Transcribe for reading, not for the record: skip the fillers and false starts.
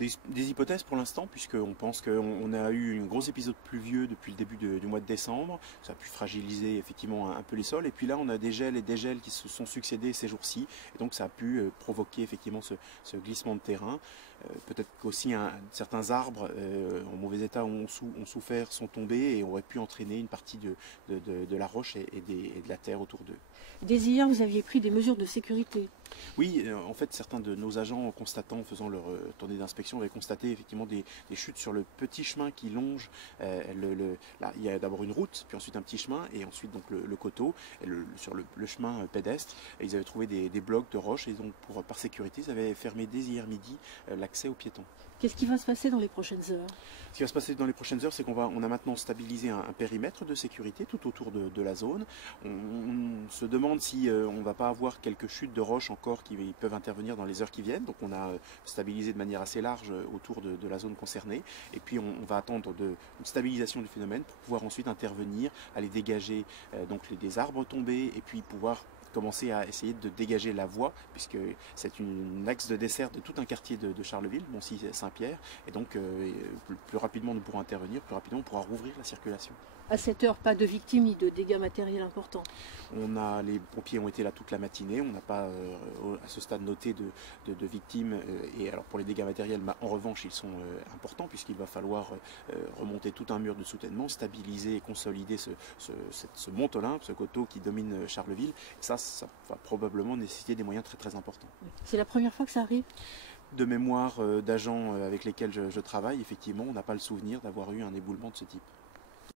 Des hypothèses pour l'instant, puisqu'on pense qu'on a eu un gros épisode pluvieux depuis le début du mois de décembre. Ça a pu fragiliser effectivement un peu les sols. Et puis là, on a des gels et des gels qui se sont succédés ces jours-ci. Et donc ça a pu provoquer effectivement ce glissement de terrain. Peut-être qu'aussi certains arbres en mauvais état ont souffert, sont tombés et auraient pu entraîner une partie de la roche et de la terre autour d'eux. Dès hier, vous aviez pris des mesures de sécurité. Oui, en fait, certains de nos agents, en constatant, en faisant leur tournée d'inspection, avaient constaté effectivement des chutes sur le petit chemin qui longe. Là, il y a d'abord une route, puis ensuite un petit chemin, et ensuite donc le coteau, et sur le chemin pédestre. Et ils avaient trouvé des blocs de roches, et donc par sécurité, ils avaient fermé dès hier midi l'accès aux piétons. Qu'est-ce qui va se passer dans les prochaines heures? Ce qui va se passer dans les prochaines heures, c'est qu'on a maintenant stabilisé un périmètre de sécurité tout autour de la zone. On se demande si on ne va pas avoir quelques chutes de roches encore qui peuvent intervenir dans les heures qui viennent. Donc on a stabilisé de manière assez large autour de la zone concernée. Et puis on va attendre une stabilisation du phénomène pour pouvoir ensuite intervenir, aller dégager donc des arbres tombés et puis pouvoir commencer à essayer de dégager la voie, puisque c'est un axe de dessert de tout un quartier de Charleville, Boncy-Saint-Pierre, et donc plus rapidement nous pourrons intervenir, plus rapidement on pourra rouvrir la circulation. À cette heure, pas de victimes ni de dégâts matériels importants. Les pompiers ont été là toute la matinée, on n'a pas à ce stade noté de victimes, et alors pour les dégâts matériels, en revanche ils sont importants, puisqu'il va falloir remonter tout un mur de soutènement, stabiliser et consolider ce mont Olympe, ce coteau qui domine Charleville. Et ça va probablement nécessiter des moyens très très importants. C'est la première fois que ça arrive? De mémoire d'agents avec lesquels je travaille, effectivement, on n'a pas le souvenir d'avoir eu un éboulement de ce type.